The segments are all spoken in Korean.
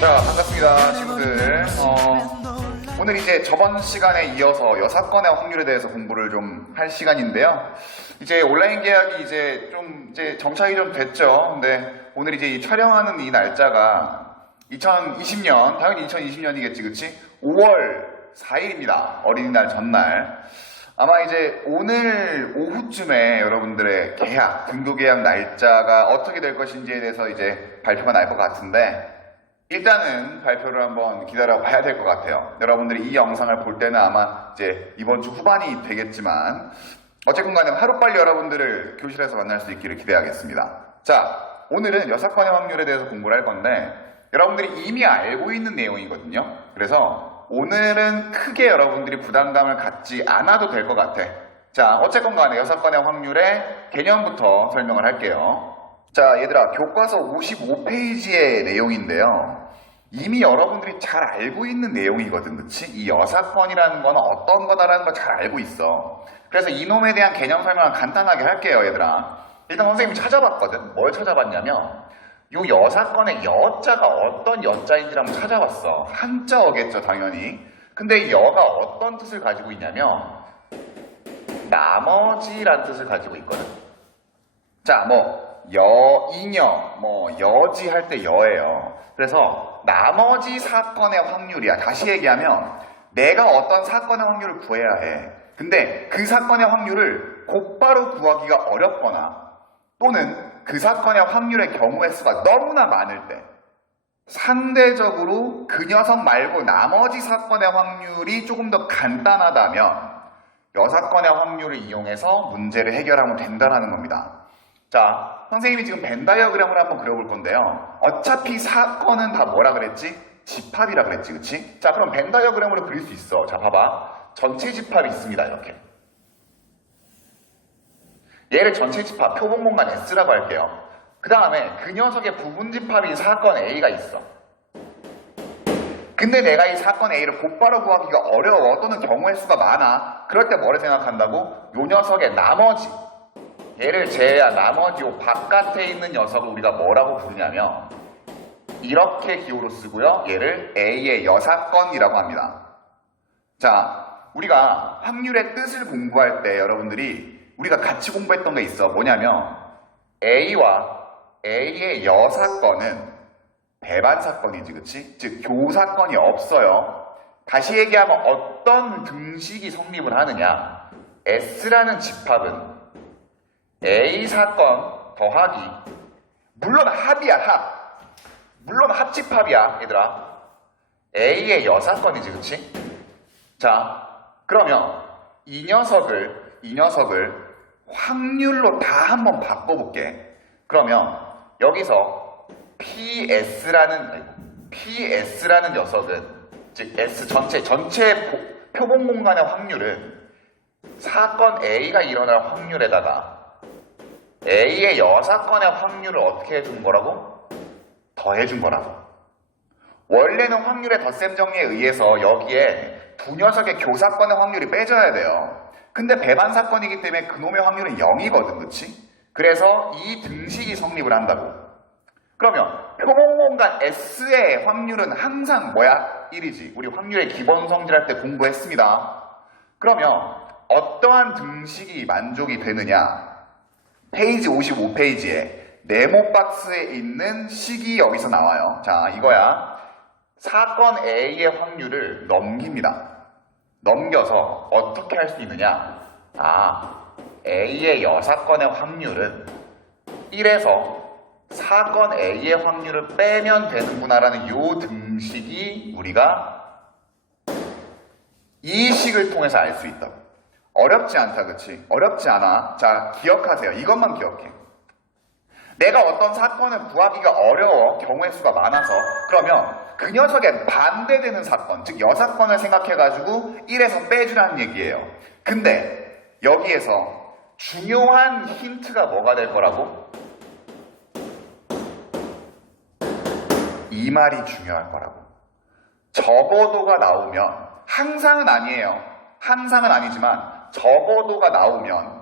자, 반갑습니다, 친구들. 오늘 이제 저번 시간에 이어서 여사건의 확률에 대해서 공부를 좀 할 시간인데요. 이제 온라인 계약이 이제 정착이 좀 됐죠. 근데 오늘 이제 이 촬영하는 이 날짜가 2020년, 당연히 2020년이겠지, 그치? 5월 4일입니다. 어린이날 전날. 아마 이제 오늘 오후쯤에 여러분들의 계약, 등교 계약 날짜가 어떻게 될 것인지에 대해서 이제 발표가 날 것 같은데, 일단은 발표를 한번 기다려 봐야 될 것 같아요. 여러분들이 이 영상을 볼 때는 아마 이제 이번 주 후반이 되겠지만, 어쨌건 간에 하루빨리 여러분들을 교실에서 만날 수 있기를 기대하겠습니다. 자, 오늘은 여사건의 확률에 대해서 공부를 할 건데, 여러분들이 이미 알고 있는 내용이거든요. 그래서 오늘은 크게 여러분들이 부담감을 갖지 않아도 될 것 같아. 자, 어쨌건 간에 여사건의 확률의 개념부터 설명을 할게요. 자, 얘들아, 교과서 55페이지의 내용인데요. 이미 여러분들이 잘 알고 있는 내용이거든, 그치? 이 여사건이라는 건 어떤 거다라는 걸 잘 알고 있어. 그래서 이놈에 대한 개념 설명을 간단하게 할게요, 얘들아. 일단 선생님이 찾아봤거든. 뭘 찾아봤냐면, 요 여사건의 여자가 어떤 여자인지 한번 찾아봤어. 한자어겠죠, 당연히. 근데 이 여가 어떤 뜻을 가지고 있냐면, 나머지란 뜻을 가지고 있거든. 자, 여이녀, 여지 할 때 여예요. 그래서 나머지 사건의 확률이야. 다시 얘기하면 내가 어떤 사건의 확률을 구해야 해. 근데 그 사건의 확률을 곧바로 구하기가 어렵거나 또는 그 사건의 확률의 경우의 수가 너무나 많을 때 상대적으로 그 녀석 말고 나머지 사건의 확률이 조금 더 간단하다면 여사건의 확률을 이용해서 문제를 해결하면 된다는 겁니다. 자, 선생님이 지금 벤 다이어그램을 한번 그려볼 건데요. 어차피 사건은 다 뭐라 그랬지? 집합이라 그랬지, 그치? 자, 그럼 벤 다이어그램으로 그릴 수 있어. 자, 봐봐. 전체 집합이 있습니다, 이렇게. 얘를 전체 집합, 표본 공간 S라고 할게요. 그 다음에 그 녀석의 부분 집합인 사건 A가 있어. 근데 내가 이 사건 A를 곧바로 구하기가 어려워. 또는 경우의 수가 많아. 그럴 때 뭐를 생각한다고? 요 녀석의 나머지. 얘를 제외한 나머지 요 바깥에 있는 녀석을 우리가 뭐라고 부르냐면 이렇게 기호로 쓰고요. 얘를 A의 여사건이라고 합니다. 자, 우리가 확률의 뜻을 공부할 때 여러분들이 우리가 같이 공부했던 게 있어. 뭐냐면 A와 A의 여사건은 배반 사건이지, 그치? 즉 교사건이 없어요. 다시 얘기하면 어떤 등식이 성립을 하느냐? S라는 집합은 A 사건 더하기 물론 합이야, 합. 물론 합집합이야, 얘들아. A의 여사건이지, 그치? 자, 그러면 이 녀석을 확률로 다 한번 바꿔볼게. 그러면 여기서 PS라는 녀석은 즉 S 전체 표본 공간의 확률은 사건 A가 일어날 확률에다가 A의 여사건의 확률을 어떻게 해준 거라고? 더해준 거라고. 원래는 확률의 덧셈 정리에 의해서 여기에 두 녀석의 교사건의 확률이 빼져야 돼요. 근데 배반 사건이기 때문에 그놈의 확률은 0이거든, 그치? 그래서 이 등식이 성립을 한다고. 그러면 표본 공간 S의 확률은 항상 뭐야? 1이지. 우리 확률의 기본 성질할 때 공부했습니다. 그러면 어떠한 등식이 만족이 되느냐? 페이지 55페이지에 네모 박스에 있는 식이 여기서 나와요. 자, 이거야. 사건 A의 확률을 넘깁니다. 넘겨서 어떻게 할 수 있느냐? A의 여사건의 확률은 1에서 사건 A의 확률을 빼면 되는구나라는 요 등식이 우리가 이 식을 통해서 알 수 있다고. 어렵지 않다, 그치? 어렵지 않아. 자, 기억하세요. 이것만 기억해. 내가 어떤 사건을 구하기가 어려워. 경우의 수가 많아서. 그러면 그 녀석에 반대되는 사건, 즉 여사건을 생각해가지고 1에서 빼주라는 얘기예요. 근데 여기에서 중요한 힌트가 뭐가 될 거라고? 이 말이 중요할 거라고. 적어도가 나오면, 항상은 아니에요. 항상은 아니지만 적어도가 나오면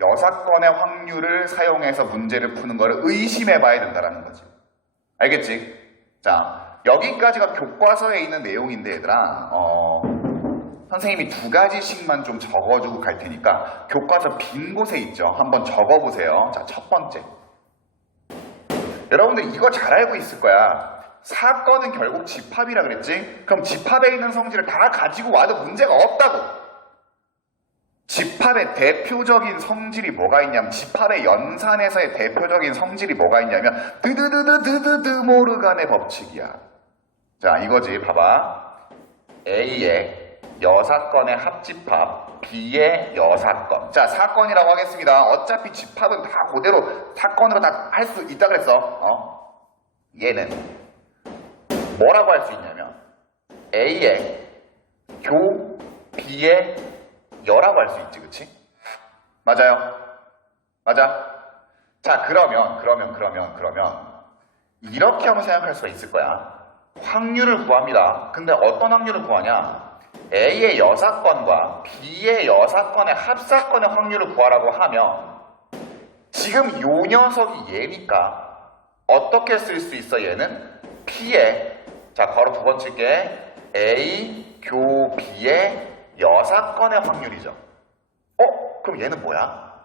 여사건의 확률을 사용해서 문제를 푸는 거를 의심해 봐야 된다는 거지. 알겠지? 자, 여기까지가 교과서에 있는 내용인데 얘들아 선생님이 2가지씩만 좀 적어주고 갈 테니까 교과서 빈 곳에 있죠. 한번 적어보세요. 자, 첫 번째. 여러분들 이거 잘 알고 있을 거야. 사건은 결국 집합이라 그랬지? 그럼 집합에 있는 성질을 다 가지고 와도 문제가 없다고. 집합의 대표적인 성질이 뭐가 있냐면 집합의 연산에서의 대표적인 성질이 뭐가 있냐면 드모르간의 법칙이야. 자, 이거지. 봐봐. A의 여사건의 합집합, B의 여사건. 자, 사건이라고 하겠습니다. 어차피 집합은 다 그대로 사건으로 다 할 수 있다 그랬어. 얘는 뭐라고 할 수 있냐면 A의 교, B의 여라고 할 수 있지, 그치? 맞아요. 맞아. 자, 그러면 이렇게 한번 생각할 수가 있을 거야. 확률을 구합니다. 근데 어떤 확률을 구하냐? A의 여사건과 B의 여사건의 합사건의 확률을 구하라고 하면 지금 요 녀석이 얘니까 어떻게 쓸 수 있어? 얘는 P의, 자, 바로 두 번째 게 A 교 B의 여사건의 확률이죠. 그럼 얘는 뭐야?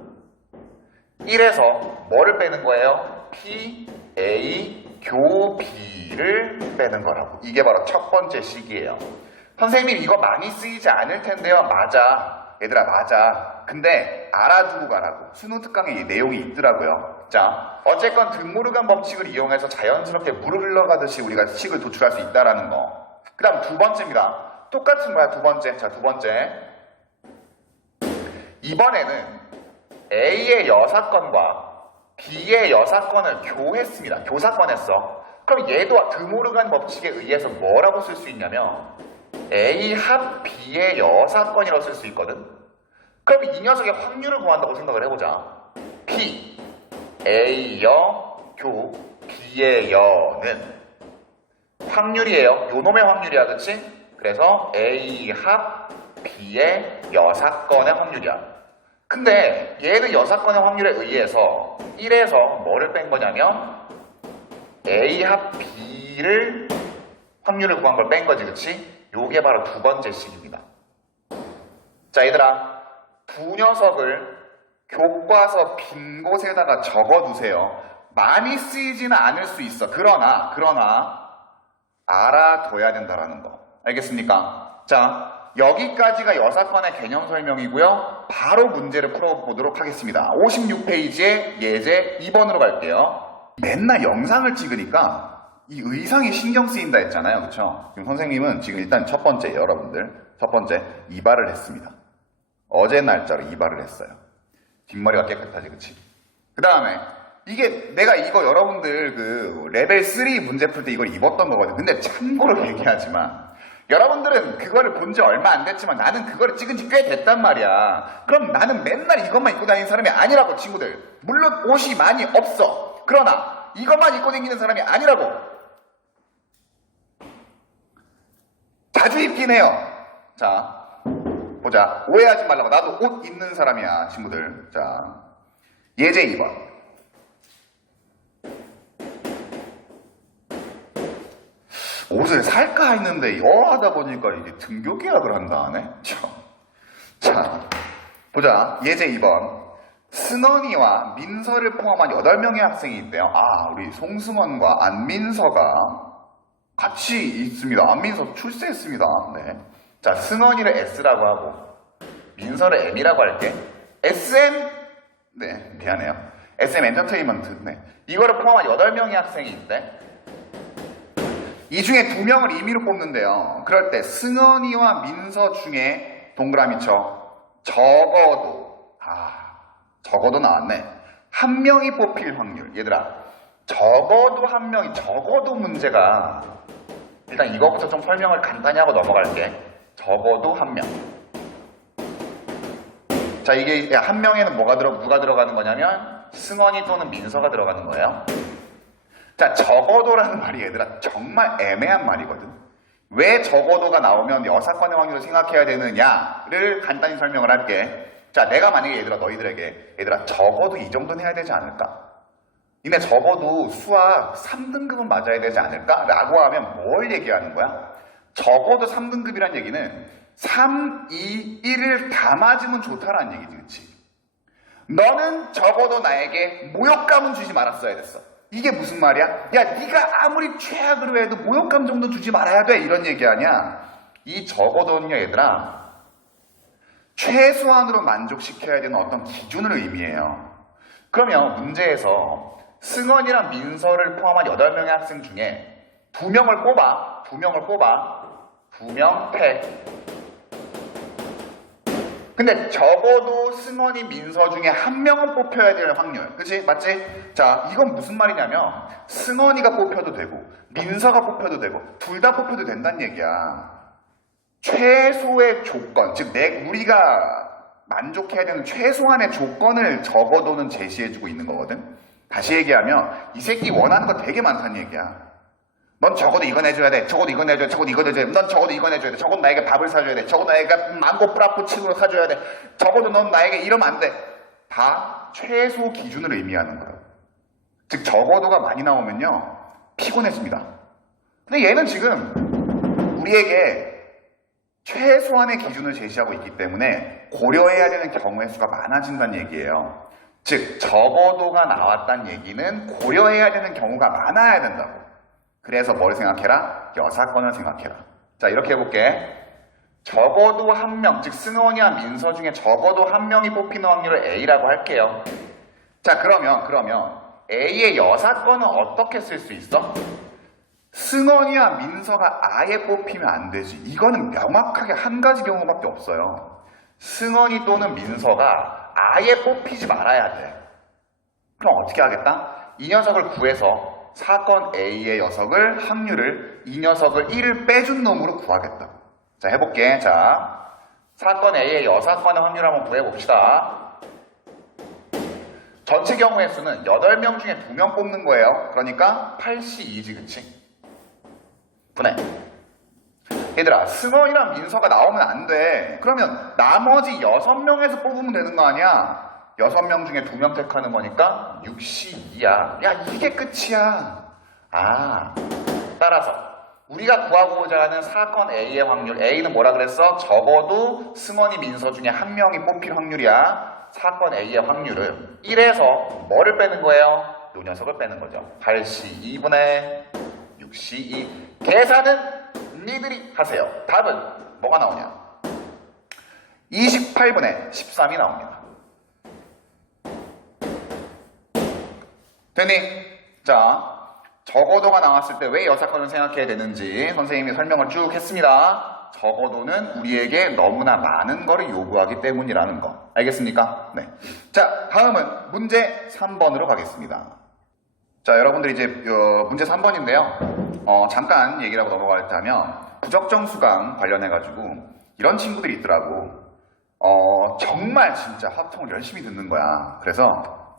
1에서 뭐를 빼는 거예요? P, A, 교, B를 빼는 거라고. 이게 바로 첫 번째 식이에요. 선생님 이거 많이 쓰이지 않을 텐데요. 맞아. 얘들아 맞아. 근데 알아두고 가라고. 수능 특강에 내용이 있더라고요. 자, 어쨌건 드모르간 법칙을 이용해서 자연스럽게 물을 흘러가듯이 우리가 식을 도출할 수 있다는 거. 그 다음 두 번째입니다. 똑같은 거야, 두 번째. 자, 두 번째. 이번에는 A의 여사건과 B의 여사건을 교했습니다. 교사건했어. 그럼 얘도 드모르간 법칙에 의해서 뭐라고 쓸 수 있냐면 A 합 B의 여사건이라고 쓸 수 있거든. 그럼 이 녀석의 확률을 구한다고 생각을 해보자. P, A 여, 교, B의 여는 확률이에요. 요놈의 확률이야, 그치? 그래서 A 합 B의 여사건의 확률이야. 근데 얘는 여사건의 확률에 의해서 1에서 뭐를 뺀 거냐면 A 합 B를 확률을 구한 걸 뺀 거지, 그치? 요게 바로 두 번째 식입니다. 자, 얘들아, 두 녀석을 교과서 빈 곳에다가 적어두세요. 많이 쓰이지는 않을 수 있어. 그러나 알아둬야 된다라는 거. 알겠습니까? 자, 여기까지가 여사건의 개념 설명이고요. 바로 문제를 풀어보도록 하겠습니다. 56페이지에 예제 2번으로 갈게요. 맨날 영상을 찍으니까 이 의상이 신경 쓰인다 했잖아요. 그쵸? 지금 선생님은 지금 일단 첫 번째, 여러분들. 첫 번째, 이발을 했습니다. 어제 날짜로 이발을 했어요. 뒷머리가 깨끗하지, 그치? 그 다음에, 내가 이거 여러분들 그 레벨 3 문제 풀 때 이걸 입었던 거거든요. 근데 참고로 얘기하지만, 여러분들은 그거를 본 지 얼마 안 됐지만 나는 그거를 찍은 지 꽤 됐단 말이야. 그럼 나는 맨날 이것만 입고 다니는 사람이 아니라고, 친구들. 물론 옷이 많이 없어. 그러나 이것만 입고 다니는 사람이 아니라고. 자주 입긴 해요. 자, 보자. 오해하지 말라고. 나도 옷 입는 사람이야, 친구들. 자, 예제 2번. 옷을 살까 했는데 하다 보니까 이제 등교 계약을 한다 하네. 자, 보자. 예제 2번. 승원이와 민서를 포함한 8명의 학생이 있대요. 우리 송승원과 안민서가 같이 있습니다. 안민서 출세했습니다. 네. 자, 승원이를 S라고 하고 민서를 M이라고 할게. SM, 네, 미안해요. SM 엔터테인먼트. 네. 이거를 포함한 8명의 학생이 있대. 이 중에 2명을 임의로 뽑는데요. 그럴 때 승원이와 민서 중에 동그라미 쳐. 적어도 나왔네. 한 명이 뽑힐 확률. 얘들아, 적어도 한 명이, 적어도 문제가, 일단 이거부터 좀 설명을 간단히 하고 넘어갈게. 적어도 한 명. 자, 이게 한 명에는 누가 들어가는 거냐면 승원이 또는 민서가 들어가는 거예요. 자, 적어도라는 말이 얘들아 정말 애매한 말이거든. 왜 적어도가 나오면 여사건의 확률을 생각해야 되느냐를 간단히 설명을 할게. 자, 내가 만약에 너희들에게 적어도 이 정도는 해야 되지 않을까? 니네 적어도 수학 3등급은 맞아야 되지 않을까? 라고 하면 뭘 얘기하는 거야? 적어도 3등급이란 얘기는 3, 2, 1을 다 맞으면 좋다라는 얘기지, 그치? 너는 적어도 나에게 모욕감은 주지 말았어야 됐어. 이게 무슨 말이야? 야, 네가 아무리 최악으로 해도 모욕감 정도 주지 말아야 돼, 이런 얘기 아니야? 이 적어도는요, 얘들아, 최소한으로 만족시켜야 되는 어떤 기준을 의미해요. 그러면 문제에서 승원이랑 민서를 포함한 8명의 학생 중에 2명을 뽑아. 2명 패. 근데 적어도 승원이 민서 중에 1명은 뽑혀야 될 확률. 그치? 맞지? 자, 이건 무슨 말이냐면 승원이가 뽑혀도 되고 민서가 뽑혀도 되고 둘 다 뽑혀도 된다는 얘기야. 최소의 조건, 즉 우리가 만족해야 되는 최소한의 조건을 적어도는 제시해주고 있는 거거든. 다시 얘기하면 이 새끼 원하는 거 되게 많다는 얘기야. 넌 적어도 이건 해줘야 돼. 적어도 이건 해줘야 돼. 적어도 이건 해줘야 돼. 넌 적어도 이건 해줘야 돼. 적어도 나에게 밥을 사줘야 돼. 적어도 나에게 망고 프라푸치노를 사줘야 돼. 적어도 넌 나에게 이러면 안 돼. 다 최소 기준을 의미하는 거야. 즉 적어도가 많이 나오면요 피곤해집니다. 근데 얘는 지금 우리에게 최소한의 기준을 제시하고 있기 때문에 고려해야 되는 경우의 수가 많아진다는 얘기예요. 즉 적어도가 나왔다는 얘기는 고려해야 되는 경우가 많아야 된다고. 그래서 뭘 생각해라? 여사건을 생각해라. 자, 이렇게 해볼게. 적어도 1명, 즉 승원이와 민서 중에 적어도 1명이 뽑히는 확률을 A라고 할게요. 자, 그러면 A의 여사건은 어떻게 쓸 수 있어? 승원이와 민서가 아예 뽑히면 안 되지. 이거는 명확하게 한 가지 경우밖에 없어요. 승원이 또는 민서가 아예 뽑히지 말아야 돼. 그럼 어떻게 하겠다? 이 녀석을 구해서 사건 A의 확률을 이 녀석을 1을 빼준 놈으로 구하겠다. 자, 해볼게. 자, 사건 A의 여사건의 확률 한번 구해봅시다. 전체 경우의 수는 8명 중에 2명 뽑는 거예요. 그러니까 8C2지, 그치? 분해. 얘들아, 승원이랑 민서가 나오면 안 돼. 그러면 나머지 6명에서 뽑으면 되는 거 아니야? 6명 중에 2명 택하는 거니까 6C2야. 야, 이게 끝이야. 따라서 우리가 구하고자 하는 사건 A의 확률, A는 뭐라 그랬어? 적어도 승원이 민서 중에 1명이 뽑힐 확률이야. 사건 A의 확률을 1에서 뭐를 빼는 거예요? 요 녀석을 빼는 거죠. 8C2분의 6C2. 계산은 니들이 하세요. 답은 뭐가 나오냐? 28분의 13이 나옵니다. 되니? 자, 적어도가 나왔을 때 왜 여사건을 생각해야 되는지 선생님이 설명을 쭉 했습니다. 적어도는 우리에게 너무나 많은 거를 요구하기 때문이라는 거. 알겠습니까? 네. 자, 다음은 문제 3번으로 가겠습니다. 자, 여러분들이 이제 문제 3번인데요. 잠깐 얘기라고 넘어가자면 부적정 수강 관련해가지고 이런 친구들이 있더라고. 정말 진짜 화통을 열심히 듣는 거야. 그래서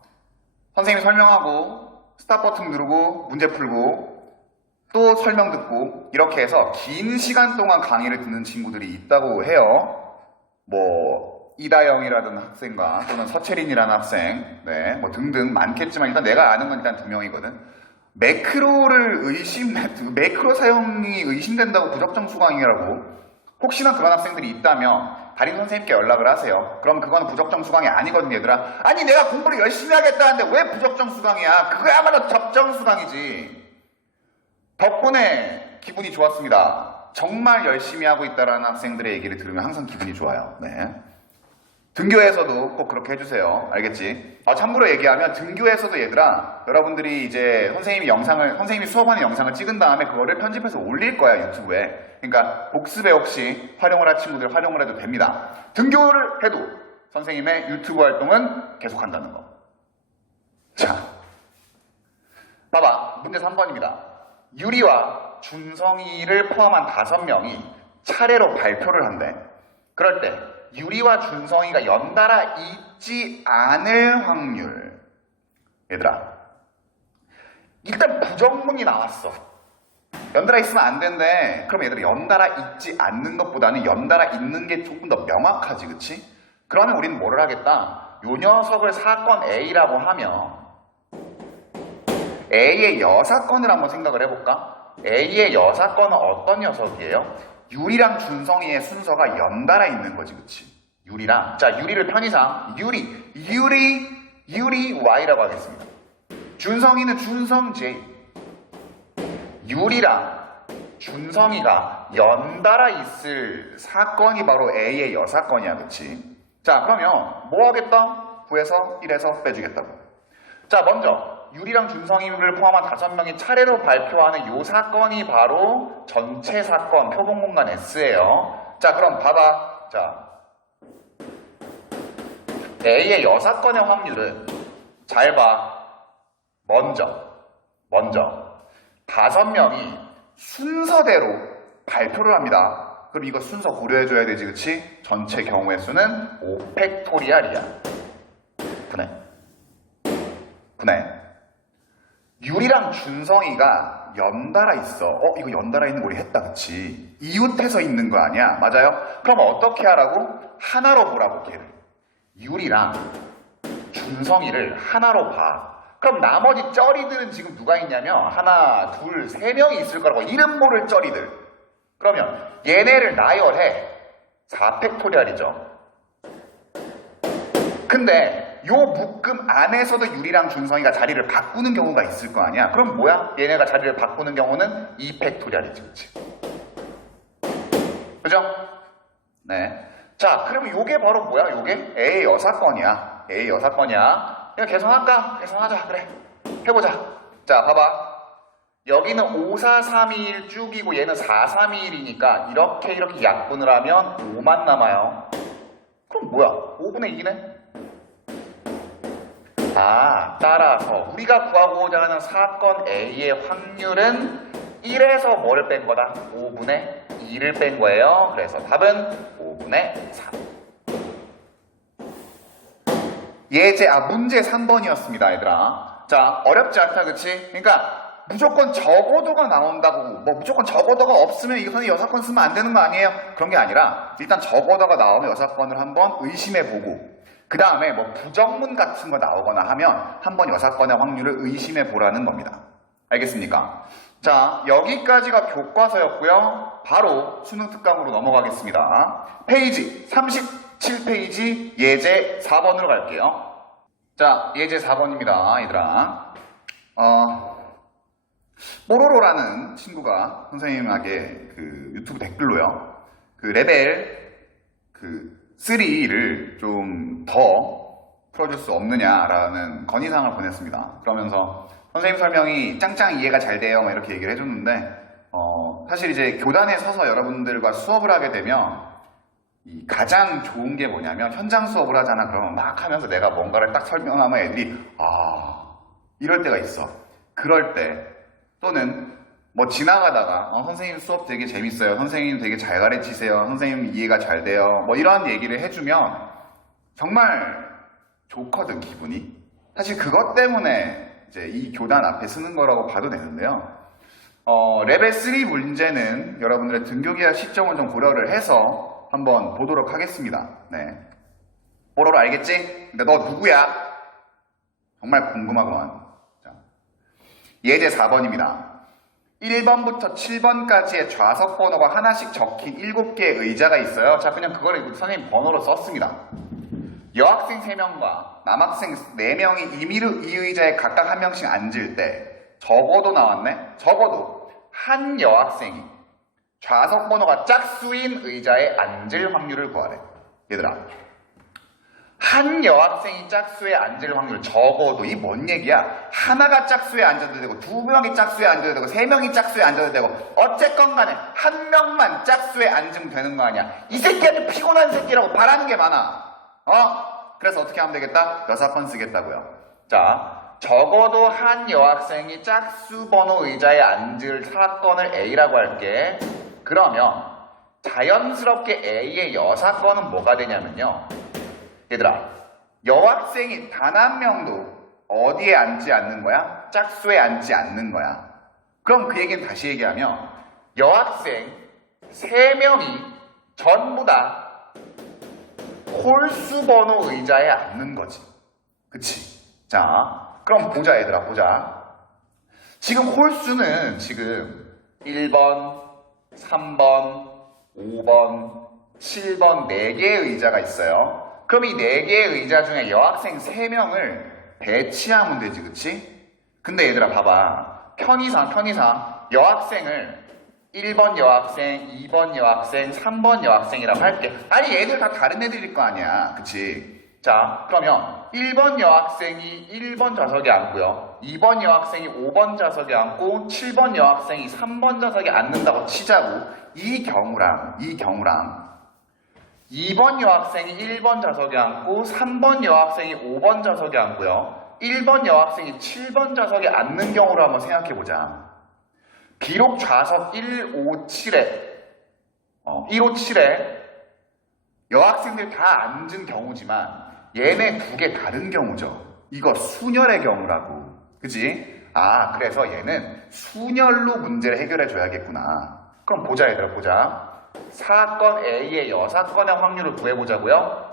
선생님이 설명하고 스탑 버튼 누르고 문제 풀고 또 설명 듣고 이렇게 해서 긴 시간 동안 강의를 듣는 친구들이 있다고 해요. 뭐 이다영이라는 학생과 또는 서채린이라는 학생, 네, 뭐 등등 많겠지만 일단 내가 아는 건 일단 2명이거든. 매크로 사용이 의심된다고 부적정 수강이라고 혹시나 그런 학생들이 있다면 담임 선생님께 연락을 하세요. 그럼 그건 부적정 수강이 아니거든요, 얘들아. 아니, 내가 공부를 열심히 하겠다는데 왜 부적정 수강이야? 그거야말로 적정 수강이지. 덕분에 기분이 좋았습니다. 정말 열심히 하고 있다라는 학생들의 얘기를 들으면 항상 기분이 좋아요. 네. 등교에서도 꼭 그렇게 해주세요. 알겠지? 참고로 얘기하면 등교에서도 얘들아, 여러분들이 이제 선생님이 수업하는 영상을 찍은 다음에 그거를 편집해서 올릴 거야, 유튜브에. 그러니까 복습에 혹시 활용을 할 친구들 활용을 해도 됩니다. 등교를 해도 선생님의 유튜브 활동은 계속한다는 거. 자, 봐봐. 문제 3번입니다. 유리와 준성이를 포함한 5명이 차례로 발표를 한대. 그럴 때 유리와 준성이가 연달아 있지 않을 확률. 얘들아, 일단 부정문이 나왔어. 연달아 있으면 안 된대. 그럼 얘들아, 연달아 있지 않는 것보다는 연달아 있는 게 조금 더 명확하지, 그치? 그러면 우리는 뭐를 하겠다? 요 녀석을 사건 A라고 하면 A의 여사건을 한번 생각을 해볼까? A의 여사건은 어떤 녀석이에요? 유리랑 준성이의 순서가 연달아 있는 거지, 그치? 유리랑, 자, 유리를 편의상 유리 Y라고 하겠습니다. 준성이는 준성 J. 유리랑 준성이가 연달아 있을 사건이 바로 A의 여사건이야, 그치? 자, 그러면 뭐 하겠다? 9에서 1에서 빼주겠다고. 자, 먼저 유리랑 준성이를 포함한 5명이 차례로 발표하는 요 사건이 바로 전체 사건 표본 공간 S예요. 자, 그럼 봐봐. 자, A의 여사건의 확률은 잘 봐. 먼저 5명이 순서대로 발표를 합니다. 그럼 이거 순서 고려해줘야 되지, 그치? 전체 경우의 수는 5팩토리알이야. 분해. 유리랑 준성이가 연달아 있어. 이거 연달아 있는 거 우리 했다, 그치? 이웃해서 있는 거 아니야? 맞아요? 그럼 어떻게 하라고? 하나로 보라고, 걔를. 유리랑 준성이를 하나로 봐. 그럼 나머지 쩌리들은 지금 누가 있냐면 하나, 둘, 3명이 있을 거라고. 이름 모를 쩌리들. 그러면 얘네를 나열해. 4팩토리알이죠. 근데 요 묶음 안에서도 유리랑 준성이가 자리를 바꾸는 경우가 있을 거 아니야? 그럼 뭐야? 얘네가 자리를 바꾸는 경우는 2팩토리알이지, 그치? 그죠? 네. 자, 그러면 요게 바로 뭐야? 요게 A의 여사건이야. A의 여사건이야. 이거 계산할까? 계산하자. 그래. 해보자. 자, 봐봐. 여기는 5, 4, 3, 2, 1 쭉이고 얘는 4, 3, 2, 1이니까 이렇게 약분을 하면 5만 남아요. 그럼 뭐야? 5분의 2네? 아, 따라서 우리가 구하고자 하는 사건 A의 확률은 1에서 뭐를 뺀 거다? 5분의 2를 뺀 거예요. 그래서 답은 5분의 3. 문제 3번이었습니다, 얘들아. 자, 어렵지 않다, 그치? 그러니까 무조건 적어도가 나온다고, 뭐 무조건 적어도가 없으면 이거는 여사건 쓰면 안 되는 거 아니에요? 그런 게 아니라 일단 적어도가 나오면 여사건을 한번 의심해보고 그 다음에 뭐 부정문 같은 거 나오거나 하면 한번 여사건의 확률을 의심해보라는 겁니다. 알겠습니까? 자, 여기까지가 교과서였고요. 바로 수능 특강으로 넘어가겠습니다. 페이지 37페이지 예제 4번으로 갈게요. 자, 예제 4번입니다, 얘들아. 뽀로로라는 친구가 선생님에게 그 유튜브 댓글로요. 그 레벨 3를 좀 더 풀어줄 수 없느냐라는 건의사항을 보냈습니다. 그러면서 선생님 설명이 짱짱 이해가 잘 돼요, 막 이렇게 얘기를 해줬는데 사실 이제 교단에 서서 여러분들과 수업을 하게 되면 이 가장 좋은 게 뭐냐면 현장 수업을 하잖아. 그러면 막 하면서 내가 뭔가를 딱 설명하면 애들이 이럴 때가 있어. 그럴 때 또는 뭐 지나가다가 선생님 수업 되게 재밌어요. 선생님 되게 잘 가르치세요. 선생님 이해가 잘 돼요. 뭐 이런 얘기를 해주면 정말 좋거든, 기분이. 사실 그것 때문에 이제 이 교단 앞에 쓰는 거라고 봐도 되는데요. 레벨 3 문제는 여러분들의 등교기한 시점을 좀 고려를 해서 한번 보도록 하겠습니다. 네. 뽀로로 알겠지? 근데 너 누구야? 정말 궁금하구만. 자, 예제 4번입니다. 1번부터 7번까지의 좌석 번호가 하나씩 적힌 7개의 의자가 있어요. 자, 그냥 그거를 선생님 번호로 썼습니다. 여학생 3명과 남학생 4명이 임의로 이 의자에 각각 한 명씩 앉을 때 적어도 나왔네? 적어도 한 여학생이 좌석 번호가 짝수인 의자에 앉을 확률을 구하래. 얘들아, 한 여학생이 짝수에 앉을 확률 적어도 이 뭔 얘기야? 하나가 짝수에 앉아도 되고 2명이 짝수에 앉아도 되고 3명이 짝수에 앉아도 되고 어쨌건 간에 한 명만 짝수에 앉으면 되는 거 아니야. 이 새끼한테 피곤한 새끼라고 바라는 게 많아. 그래서 어떻게 하면 되겠다? 여사건 쓰겠다고요. 자, 적어도 한 여학생이 짝수 번호 의자에 앉을 사건을 A라고 할게. 그러면 자연스럽게 A의 여사건은 뭐가 되냐면요. 얘들아, 여학생이 단 한 명도 어디에 앉지 않는 거야? 짝수에 앉지 않는 거야. 그럼 그 얘기는 다시 얘기하면 여학생 3명이 전부 다 홀수 번호 의자에 앉는 거지. 그치? 자, 그럼 보자, 얘들아, 보자. 지금 홀수는 지금 1번, 3번, 5번, 7번 4개의 의자가 있어요. 그럼 이 4개의 의자 중에 여학생 3명을 배치하면 되지, 그치? 근데 얘들아 봐봐. 편의상 여학생을 1번 여학생, 2번 여학생, 3번 여학생이라고 할게. 아니 얘들 다 다른 애들일 거 아니야, 그치? 자, 그러면 1번 여학생이 1번 좌석에 앉고요. 2번 여학생이 5번 좌석에 앉고 7번 여학생이 3번 좌석에 앉는다고 치자고. 이 경우랑 2번 여학생이 1번 좌석에 앉고 3번 여학생이 5번 좌석에 앉고요. 1번 여학생이 7번 좌석에 앉는 경우를 한번 생각해보자. 비록 좌석 157에 여학생들 다 앉은 경우지만 얘네 두 개 다른 경우죠. 이거 순열의 경우라고. 그치? 아, 그래서 얘는 순열로 문제를 해결해 줘야겠구나. 그럼 보자, 얘들아, 보자. 사건 A의 여사건의 확률을 구해보자고요.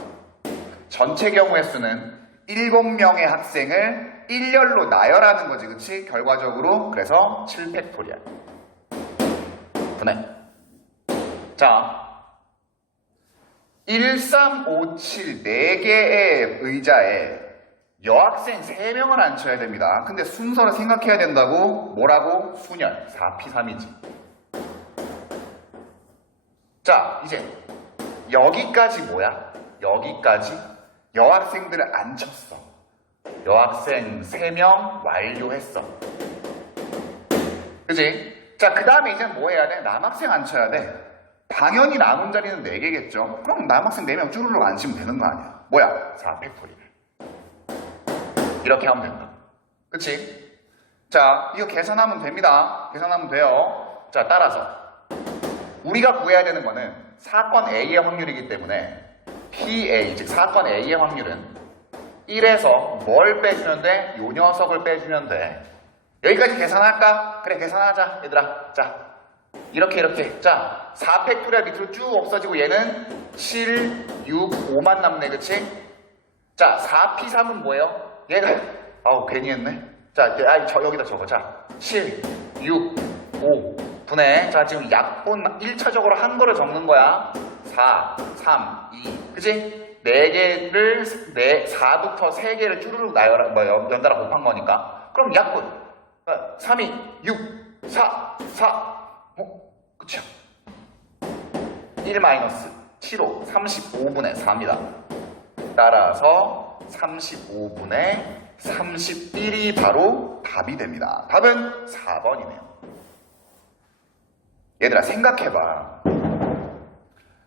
전체 경우의 수는 7명의 학생을 1열로 나열하는 거지, 그치? 결과적으로. 그래서 7팩토리얼. 분해. 자, 1357 4개의 의자에 여학생 3명을 앉혀야 됩니다. 근데 순서를 생각해야 된다고. 뭐라고? 순열. 4P3이지. 자, 이제 여기까지 뭐야? 여기까지 여학생들을 앉혔어. 여학생 3명 완료했어. 그치? 자, 그 다음에 이제 뭐 해야 돼? 남학생 앉혀야 돼. 당연히 남은 자리는 4개겠죠? 그럼 남학생 4명 쭈르륵 앉히면 되는 거 아니야? 뭐야? 4팩토리얼. 이렇게 하면 된다. 그치? 자, 이거 계산하면 됩니다. 계산하면 돼요. 자, 따라서 우리가 구해야 되는 거는 사건 A의 확률이기 때문에 PA, 즉 사건 A의 확률은 1에서 뭘 빼주면 돼? 요 녀석을 빼주면 돼. 여기까지 계산할까? 그래, 계산하자, 얘들아. 자, 이렇게. 자, 4팩토리얼 밑으로 쭉 없어지고 얘는 7, 6, 5만 남네, 그치? 자, 4P3은 뭐예요? 얘가, 괜히 했네. 자, 여기다 적어. 자, 7, 6, 5. 분해. 자, 지금 약분 1차적으로 한 거를 적는 거야. 4, 3, 2. 그치? 4개를, 4부터 3개를 쭈르륵 연달아 곱한 거니까. 그럼 약분. 3, 2, 6, 4, 4. 그쵸? 1 마이너스 7호 35분의 4입니다. 따라서 35분의 31이 바로 답이 됩니다. 답은 4번이네요. 얘들아, 생각해봐.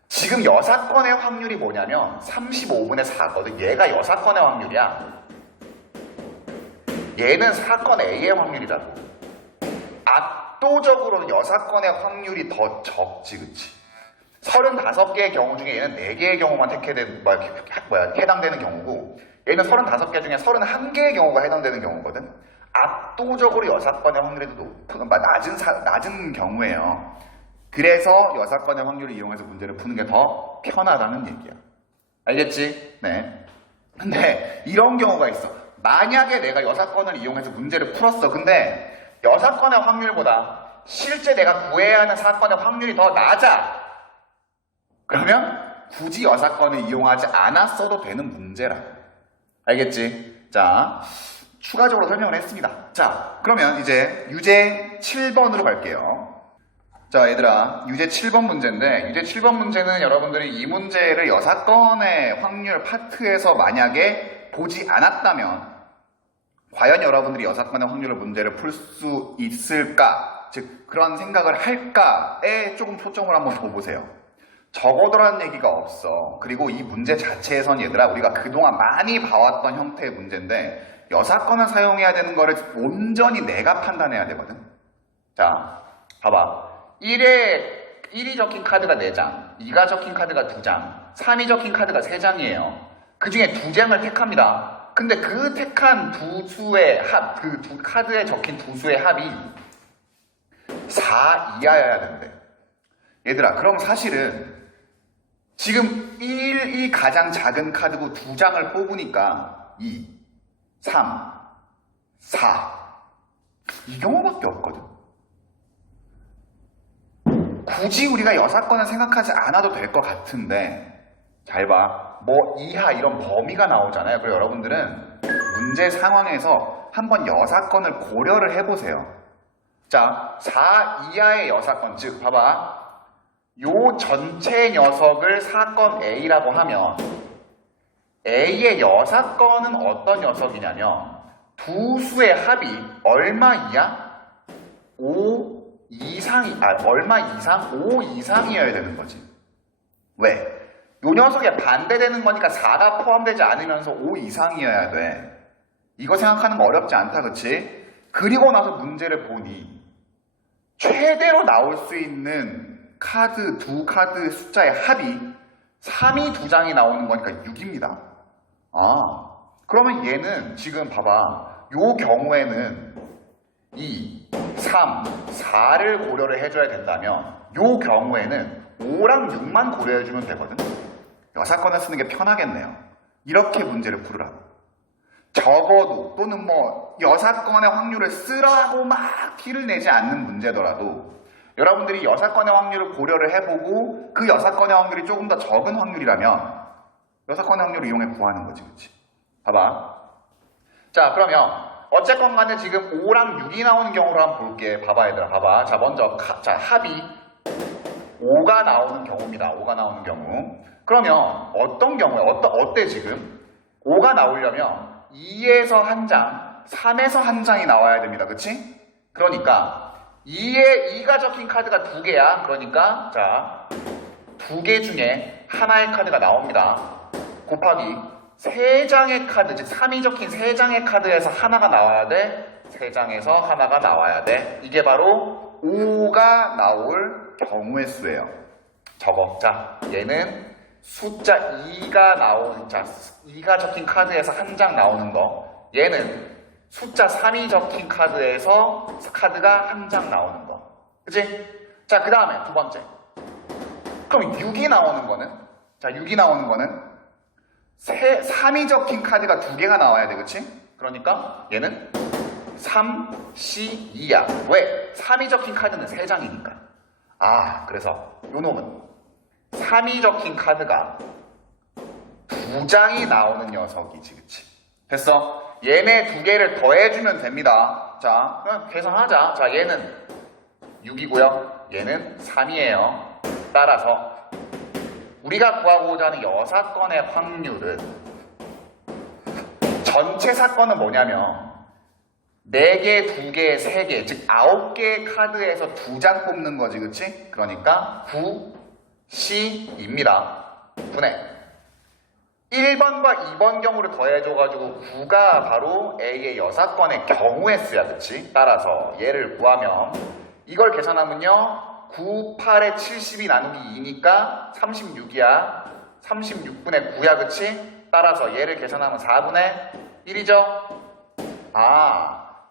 지금 여사건의 확률이 뭐냐면 35분의 4거든. 얘가 여사건의 확률이야. 얘는 사건 A의 확률이라고. 압도적으로 여사건의 확률이 더 적지, 그치? 35개의 경우 중에 얘는 4개의 경우만 해당되는 경우고, 얘는 35개 중에 31개의 경우가 해당되는 경우거든. 압도적으로 여사건의 확률이 더 낮은 경우예요. 그래서 여사건의 확률을 이용해서 문제를 푸는 게 더 편하다는 얘기야. 알겠지? 네. 근데 이런 경우가 있어. 만약에 내가 여사건을 이용해서 문제를 풀었어. 근데 여사건의 확률보다 실제 내가 구해야 하는 사건의 확률이 더 낮아. 그러면 굳이 여사건을 이용하지 않았어도 되는 문제라. 알겠지? 자, 추가적으로 설명을 했습니다. 자, 그러면 이제 유제 7번으로 갈게요. 자, 얘들아, 유제 7번 문제인데, 유제 7번 문제는 여러분들이 이 문제를 여사건의 확률 파트에서 만약에 보지 않았다면 과연 여러분들이 여사건의 확률을 문제를 풀 수 있을까? 즉, 그런 생각을 할까에 조금 초점을 한번 둬보세요. 적어도라는 얘기가 없어. 그리고 이 문제 자체에선 얘들아, 우리가 그동안 많이 봐왔던 형태의 문제인데 여사건을 사용해야 되는 거를 온전히 내가 판단해야 되거든. 자, 봐봐. 1이 적힌 카드가 4장, 2가 적힌 카드가 2장, 3이 적힌 카드가 3장이에요. 그 중에 2장을 택합니다. 근데 그 택한 두 수의 합, 그 두 카드에 적힌 두 수의 합이 4 이하여야 된대. 얘들아, 그럼 사실은 지금 1이 가장 작은 카드고 2장을 뽑으니까 2, 3, 4. 이 경우밖에 없거든. 굳이 우리가 여사건을 생각하지 않아도 될 것 같은데, 잘 봐. 뭐 이하 이런 범위가 나오잖아요. 그리고 여러분들은 문제 상황에서 한번 여사건을 고려를 해보세요. 자, 4 이하의 여사건, 즉 봐봐. 요 전체 녀석을 사건 A라고 하면 A의 여사건은 어떤 녀석이냐면 두 수의 합이 얼마 이하? 5 이상이, 얼마 이상? 5 이상이어야 되는 거지. 왜? 요 녀석에 반대되는 거니까 4가 포함되지 않으면서 5 이상이어야 돼. 이거 생각하는 거 어렵지 않다, 그치? 그리고 나서 문제를 보니 최대로 나올 수 있는 카드, 두 카드 숫자의 합이 3이 두 장이 나오는 거니까 6입니다. 그러면 얘는 지금 봐봐. 요 경우에는 2, 3, 4를 고려를 해줘야 된다면 요 경우에는 5랑 6만 고려해주면 되거든. 여사건을 쓰는 게 편하겠네요. 이렇게 문제를 풀으라고. 적어도 또는 뭐 여사건의 확률을 쓰라고 막 티를 내지 않는 문제더라도 여러분들이 여사건의 확률을 고려를 해보고 그 여사건의 확률이 조금 더 적은 확률이라면 여사건의 확률을 이용해 구하는 거지, 그치? 봐봐. 자, 그러면 어쨌건 간에 지금 5랑 6이 나오는 경우로 한번 볼게. 봐봐, 얘들아. 봐봐. 자, 먼저 합이 5가 나오는 경우입니다. 5가 나오는 경우. 그러면 어떤 경우에 어때 지금? 5가 나오려면 2에서 한 장, 3에서 한 장이 나와야 됩니다. 그치? 그러니까 2가 적힌 카드가 2개야. 그러니까 자, 2개 중에 하나의 카드가 나옵니다. 곱하기 3장의 카드, 즉 3이 적힌 3장의 카드에서 하나가 나와야 돼. 3장에서 하나가 나와야 돼. 이게 바로 5가 나올 경우의 수예요. 적어. 자, 얘는 숫자 2가 나오는, 자, 2가 적힌 카드에서 한 장 나오는 거. 얘는 숫자 3이 적힌 카드에서 카드가 한 장 나오는 거. 그치? 자, 그 다음에 두 번째. 그럼 6이 나오는 거는? 자, 6이 나오는 거는 3이 적힌 카드가 2개가 나와야 돼. 그치? 그러니까 얘는 3, C, 2야. 왜? 3이 적힌 카드는 3장이니까. 그래서 요 놈은 3이 적힌 카드가 2장이 나오는 녀석이지. 그치? 됐어? 얘네 2개를 더해주면 됩니다. 자, 그럼 계산하자. 자, 얘는 6이고요. 얘는 3이에요. 따라서 우리가 구하고자 하는 여사건의 확률은 전체 사건은 뭐냐면 4개, 2개, 3개, 즉 9개의 카드에서 2장 뽑는 거지. 그치? 그러니까 9, C입니다. 분해. 1번과 2번 경우를 더해줘가지고 9가 바로 A의 여사건의 경우의 수야. 그치? 따라서 얘를 구하면 이걸 계산하면요 9, 8에 70이 나누기 2니까 36이야. 36분의 9야. 그치? 따라서 얘를 계산하면 4분의 1이죠?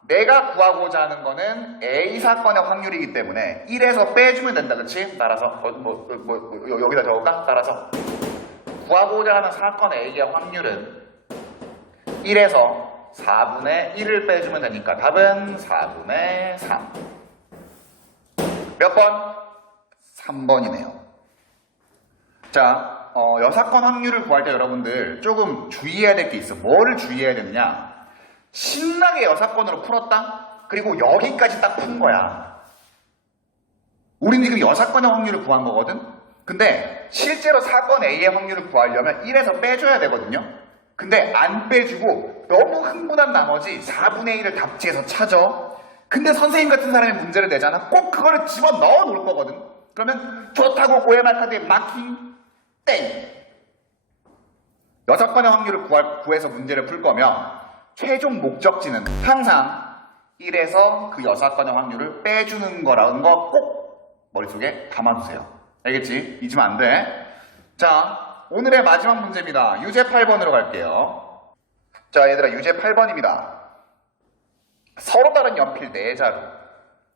내가 구하고자 하는 거는 A 사건의 확률이기 때문에 1에서 빼주면 된다. 그치? 따라서 여기다 적을까? 따라서 구하고자 하는 사건 A의 확률은 1에서 4분의 1을 빼주면 되니까 답은 4분의 3. 몇 번? 3번이네요. 자, 여사건 확률을 구할 때 여러분들 조금 주의해야 될 게 있어. 뭐를 주의해야 되느냐? 신나게 여사건으로 풀었다? 그리고 여기까지 딱 푼 거야. 우린 지금 여사건의 확률을 구한 거거든? 근데 실제로 사건 A의 확률을 구하려면 1에서 빼줘야 되거든요? 근데 안 빼주고 너무 흥분한 나머지 4분의 1을 답지에서 찾아. 근데 선생님 같은 사람이 문제를 내잖아? 꼭 그거를 집어넣어 놓을 거거든? 그러면 좋다고 OMR 카드에 마킹 땡! 여사건의 확률을 구해서 문제를 풀 거면 최종 목적지는 항상 1에서 그 여사건의 확률을 빼주는 거라는 거 꼭 머릿속에 담아두세요. 알겠지? 잊으면 안 돼. 자, 오늘의 마지막 문제입니다. 유제 8번으로 갈게요. 자, 얘들아, 유제 8번입니다. 서로 다른 연필 4자루,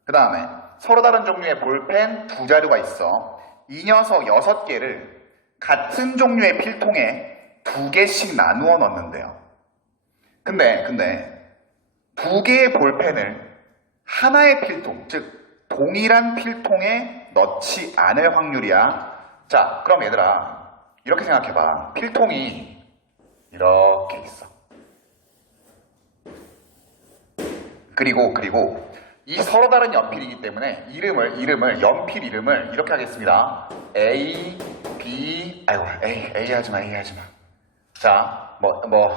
그 다음에 서로 다른 종류의 볼펜 2자루가 있어. 이 녀석 6개를 같은 종류의 필통에 2개씩 나누어 넣는데요. 근데 2개의 볼펜을 하나의 필통, 즉 동일한 필통에 넣지 않을 확률이야. 자, 그럼 얘들아 이렇게 생각해봐. 필통이 이렇게 있어. 그리고 이 서로 다른 연필이기 때문에 이름을 연필 이름을 이렇게 하겠습니다. A, B, 아이고 A 하지 마. 자, 뭘로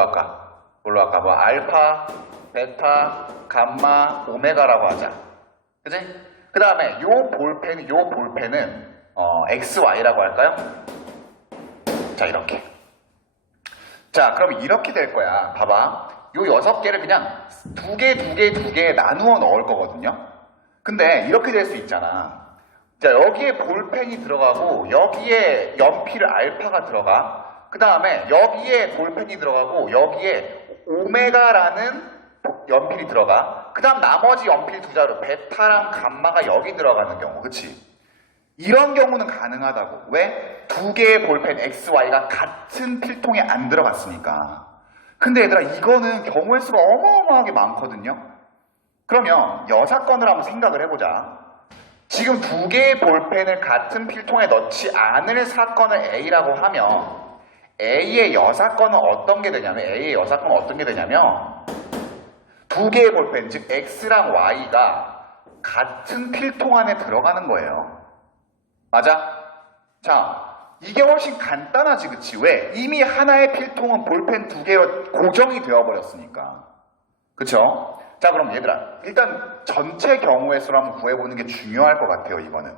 할까? 뭐 알파, 베타, 감마, 오메가라고 하자. 그지? 그 다음에 요 볼펜은 X, Y라고 할까요? 자, 이렇게. 자, 그럼 이렇게 될 거야. 봐봐. 요 6개를 그냥 두 개 나누어 넣을 거거든요. 근데 이렇게 될 수 있잖아. 자, 여기에 볼펜이 들어가고 여기에 연필 알파가 들어가. 그 다음에 여기에 볼펜이 들어가고 여기에 오메가라는 연필이 들어가. 그 다음 나머지 연필 두 자루 베타랑 감마가 여기 들어가는 경우. 그치? 이런 경우는 가능하다고. 왜? 두 개의 볼펜 XY가 같은 필통에 안 들어갔으니까. 근데 얘들아 이거는 경우의 수가 어마어마하게 많거든요. 그러면 여사건을 한번 생각을 해보자. 지금 두 개의 볼펜을 같은 필통에 넣지 않을 사건을 A라고 하면 A의 여사건은 어떤 게 되냐면 두 개의 볼펜, 즉 X랑 Y가 같은 필통 안에 들어가는 거예요. 맞아? 자, 이게 훨씬 간단하지, 그치? 왜? 이미 하나의 필통은 볼펜 두 개로 고정이 되어버렸으니까. 그쵸? 자, 그럼 얘들아, 일단 전체 경우의 수를 한번 구해보는 게 중요할 것 같아요, 이거는.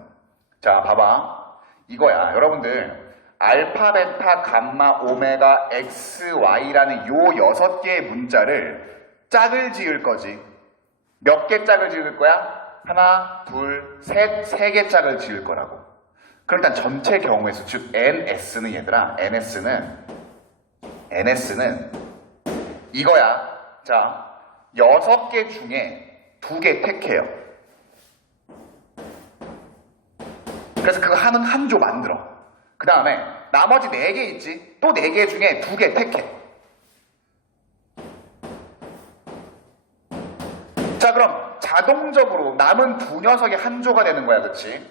자, 봐봐. 이거야. 여러분들, 알파, 베타, 감마, 오메가, X, Y라는 요 6개의 문자를 짝을 지을 거지. 몇 개 짝을 지을 거야? 하나, 둘, 셋, 3개 짝을 지을 거라고. 그럼 일단 전체 경우의 수, 즉 NS는 얘들아, NS는 이거야. 자, 6개 중에 2개 택해요. 그래서 그거 한 조 만들어. 그 다음에 나머지 4개 있지? 또 4개 중에 2개 택해. 자, 그럼 자동적으로 남은 두 녀석이 한 조가 되는 거야, 그치?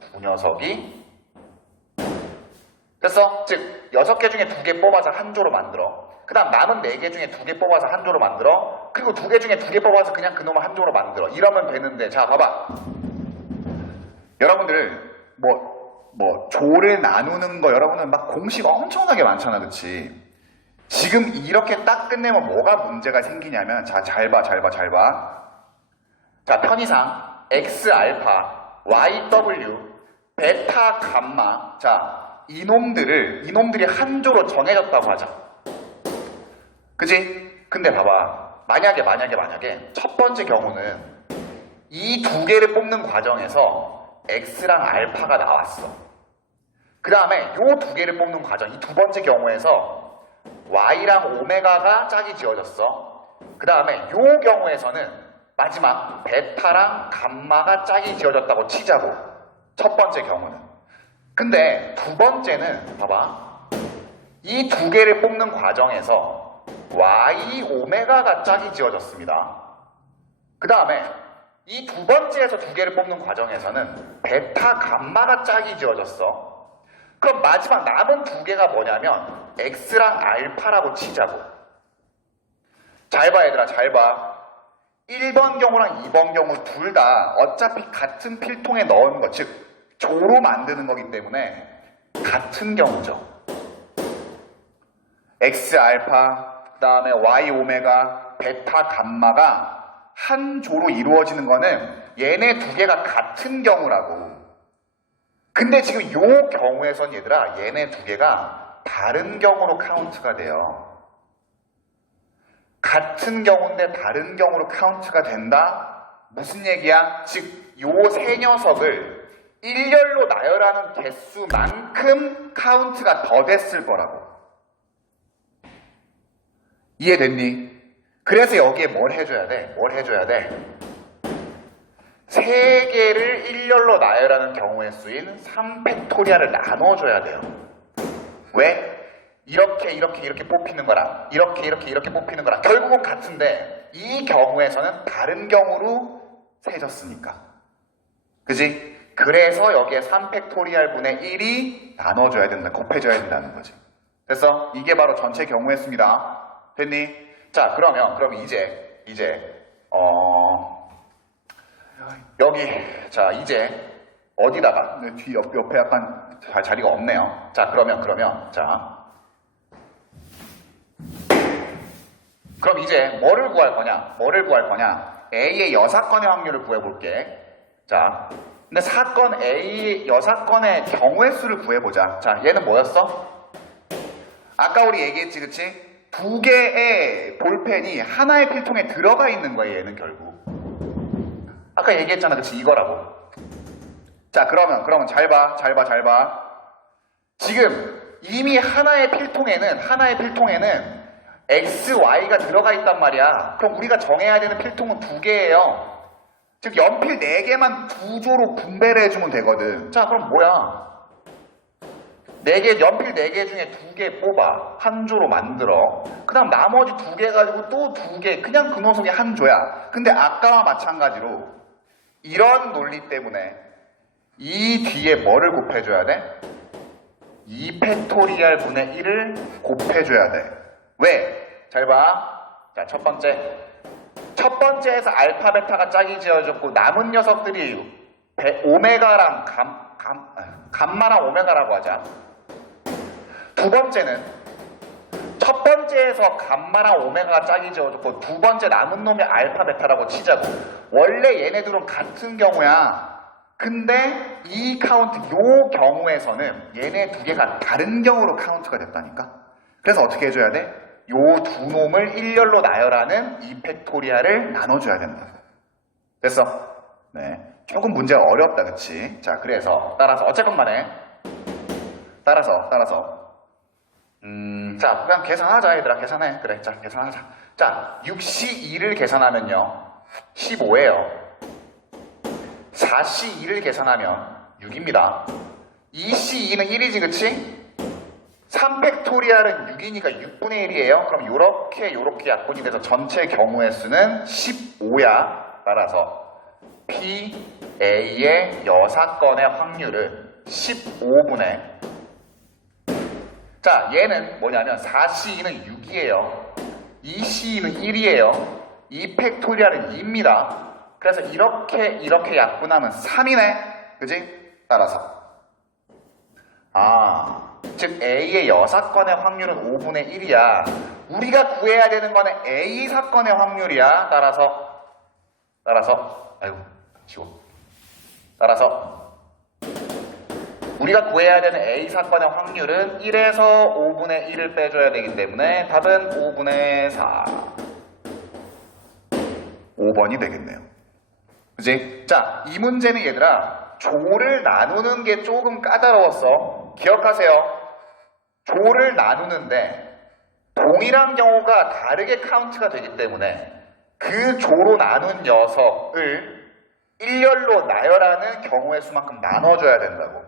두 녀석이. 됐어? 즉 6개 중에 2개 뽑아서 한 조로 만들어. 그 다음 남은 4개 중에 2개 뽑아서 한 조로 만들어. 그리고 2개 중에 2개 뽑아서 그냥 그놈을 한 조로 만들어. 이러면 되는데, 자 봐봐. 여러분들 조를 나누는 거 여러분들 막 공식 엄청나게 많잖아, 그치? 지금 이렇게 딱 끝내면 뭐가 문제가 생기냐면, 자 잘 봐. 자, 편의상 X 알파, Y W, 베타 감마. 자, 이놈들이 한 조로 정해졌다고 하자. 그지? 근데 봐봐. 만약에 첫 번째 경우는 이 2개를 뽑는 과정에서 X랑 알파가 나왔어. 그 다음에 요 2개를 뽑는 과정, 이 두 번째 경우에서 Y랑 오메가가 짝이 지어졌어. 그 다음에 요 경우에서는 마지막 베타랑 감마가 짝이 지어졌다고 치자고. 첫 번째 경우는. 근데 두 번째는 봐봐. 이 2개를 뽑는 과정에서 Y, 오메가가 짝이 지어졌습니다. 그 다음에 이 두 번째에서 2개를 뽑는 과정에서는 베타, 감마가 짝이 지어졌어. 그럼 마지막 남은 2개가 뭐냐면 X랑 알파라고 치자고. 잘 봐, 얘들아, 잘 봐. 1번 경우랑 2번 경우 둘 다 어차피 같은 필통에 넣은 것, 즉 조로 만드는 거기 때문에 같은 경우죠. X 알파, 그 다음에 Y 오메가, 베타 감마가 한 조로 이루어지는 거는 얘네 2개가 같은 경우라고. 근데 지금 요 경우에선 얘들아, 얘네 2개가 다른 경우로 카운트가 돼요. 같은 경우인데 다른 경우로 카운트가 된다? 무슨 얘기야? 즉, 요 세 녀석을 일렬로 나열하는 개수만큼 카운트가 더 됐을 거라고. 이해됐니? 그래서 여기에 뭘 해줘야 돼? 3개를 일렬로 나열하는 경우의 수인 3팩토리얼을 나눠줘야 돼요. 왜? 이렇게 뽑히는 거랑 이렇게 뽑히는 거랑 결국은 같은데 이 경우에서는 다른 경우로 세졌으니까. 그지? 그래서 여기에 3팩토리얼 분의 1이 나눠줘야 된다. 곱해줘야 된다는 거지. 됐어? 이게 바로 전체 경우의 수입니다. 됐니? 자, 그럼 이제 여기 자 이제 어디다가 뒤 옆에 약간 자리가 없네요. 자, 그러면 그럼 이제 뭐를 구할 거냐? A의 여사건의 확률을 구해볼게. 자, 근데 사건 A 여사건의 경우의 수를 구해보자. 자, 얘는 뭐였어? 아까 우리 얘기했지, 그치? 두 개의 볼펜이 하나의 필통에 들어가 있는 거야, 얘는 결국. 아까 얘기했잖아, 그치? 이거라고. 자, 그러면 잘 봐. 지금 이미 하나의 필통에는 X, Y가 들어가 있단 말이야. 그럼 우리가 정해야 되는 필통은 두 개예요. 즉 연필 4개만 두 조로 분배를 해주면 되거든. 자, 그럼 뭐야? 연필 4개 중에 2개 뽑아. 한 조로 만들어. 그 다음 나머지 2개 가지고 또 2개. 그냥 그 녀석이 한 조야. 근데 아까와 마찬가지로 이런 논리 때문에 이 뒤에 뭐를 곱해줘야 돼? 2팩토리얼 분의 1을 곱해줘야 돼. 왜? 잘 봐. 자, 첫 번째에서 알파, 베타가 짝이 지어졌고 남은 녀석들이 오메가랑 감마랑 오메가라고 하자. 두 번째는 첫 번째에서 감마랑 오메가가 짝이 지어졌고 두 번째 남은 놈이 알파, 베타라고 치자고. 원래 얘네들은 같은 경우야. 근데 이 카운트, 요 경우에서는 얘네 두 개가 다른 경우로 카운트가 됐다니까. 그래서 어떻게 해줘야 돼? 요 두 놈을 일렬로 나열하는 2팩토리얼을 나눠줘야 된다. 됐어? 네. 조금 문제가 어렵다, 그치? 자, 그래서 따라서 어쨌건 간에 따라서 자, 그냥 계산하자, 얘들아. 계산해. 그래, 자, 계산하자. 자, 6C2를 계산하면요 15예요. 4C2를 계산하면 6입니다. 2C2는 1이지, 그치? 3팩토리얼은 6이니까 6분의 1이에요. 그럼 요렇게 약분이 돼서 전체 경우의 수는 15야. 따라서 PA의 여사건의 확률은 15분의 자, 얘는 뭐냐면 4C2는 6이에요. 2C2는 1이에요. 2팩토리얼은 2입니다. 그래서 이렇게 약분하면 3이네. 그지? 따라서 즉 A의 여사건의 확률은 5분의 1이야. 우리가 구해야 되는 거는 A 사건의 확률이야. 따라서 우리가 구해야 되는 A 사건의 확률은 1에서 5분의 1을 빼줘야 되기 때문에 답은 5분의 4. 5번이 되겠네요. 그치? 자, 이 문제는 얘들아, 조를 나누는 게 조금 까다로웠어. 기억하세요. 조를 나누는데 동일한 경우가 다르게 카운트가 되기 때문에 그 조로 나눈 녀석을 일렬로 나열하는 경우의 수만큼 나눠줘야 된다고.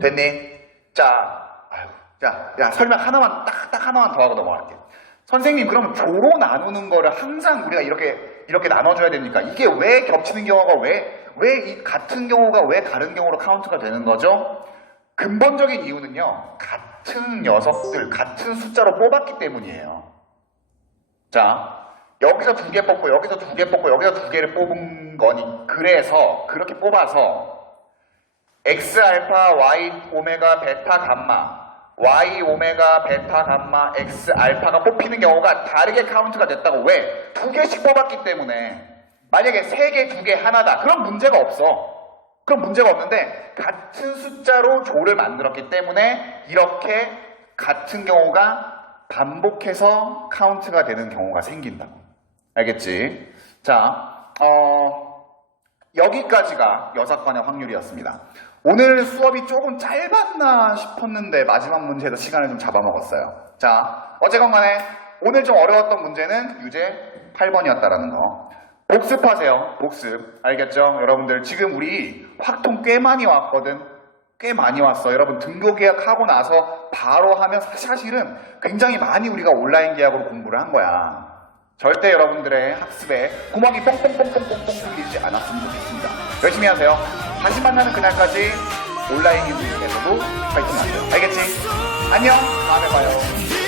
됐니? 자, 설명 하나만, 딱 하나만 더 하고 넘어갈게. 선생님, 그럼 조로 나누는 거를 항상 우리가 이렇게 나눠줘야 됩니까? 이게 왜 겹치는 경우가 왜 이 같은 경우가 왜 다른 경우로 카운트가 되는 거죠? 근본적인 이유는요, 같은 녀석들, 같은 숫자로 뽑았기 때문이에요. 자, 여기서 2개 뽑고, 여기서 2개 뽑고, 여기서 2개를 뽑은 거니, 그래서, 그렇게 뽑아서, X 알파, Y 오메가, 베타, 감마, Y 오메가, 베타, 감마, X 알파가 뽑히는 경우가 다르게 카운트가 됐다고. 왜? 2개씩 뽑았기 때문에. 만약에 3개, 2개, 하나다. 그럼 문제가 없어. 그럼 문제가 없는데 같은 숫자로 조를 만들었기 때문에 이렇게 같은 경우가 반복해서 카운트가 되는 경우가 생긴다고. 알겠지? 자, 여기까지가 여사건의 확률이었습니다. 오늘 수업이 조금 짧았나 싶었는데 마지막 문제에서 시간을 좀 잡아먹었어요. 자, 어쨌건 간에 오늘 좀 어려웠던 문제는 유제 8번이었다라는 거. 복습하세요. 복습. 알겠죠? 여러분들 지금 우리 확통 꽤 많이 왔거든. 꽤 많이 왔어. 여러분 등록 계약하고 나서 바로 하면 사실은 굉장히 많이 우리가 온라인 계약으로 공부를 한 거야. 절대 여러분들의 학습에 구멍이 뽕뽕뽕뽕뽕뽕 뚫리지 않았으면 좋겠습니다. 열심히 하세요. 다시 만나는 그날까지 온라인에서도 파이팅 하세요. 알겠지? 안녕. 다음에 봐요.